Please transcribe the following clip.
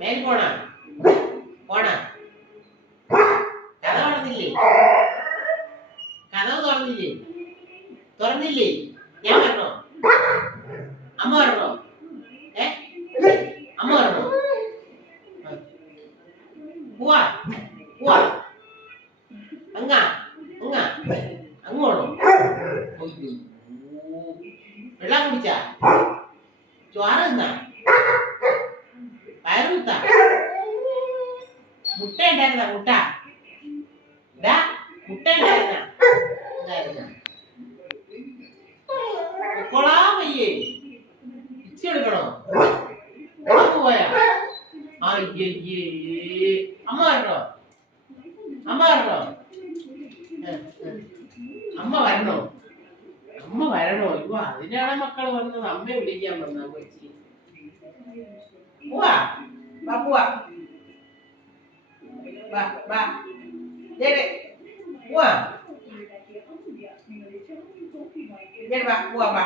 മേൽ പോണാ പോണാ കഥ തുറന്നില്ലേ കഥവ് തുറന്നില്ലേ തുറന്നില്ലേ ഞാൻ വരണോ അമ്മ വരണോ ഏ അമ്മ വരണോ പോവാ പോവാ അങ്ങ അങ്ങ അങ്ങോട്ടോ വെള്ളം കുടിച്ചാ ചോറ് തിന്നാ പയറ് കുത്താ മുട്ട ഉണ്ടായിരുന്ന മുട്ട മുട്ട ഉണ്ടായിരുന്ന കൊളാ വയ്യേ ഇച്ചി എടുക്കണോ പോയാ അയ്യേ അമ്മ വരണോ അമ്മ വരണോ അമ്മ വരണോ അമ്മ വരണോ ഇപ്പൊ അതിനാണ് മക്കൾ വന്നത് അമ്മയെ വിളിക്കാൻ വന്ന കൊച്ചി പോവാ പോവാ പോവാ പോവാ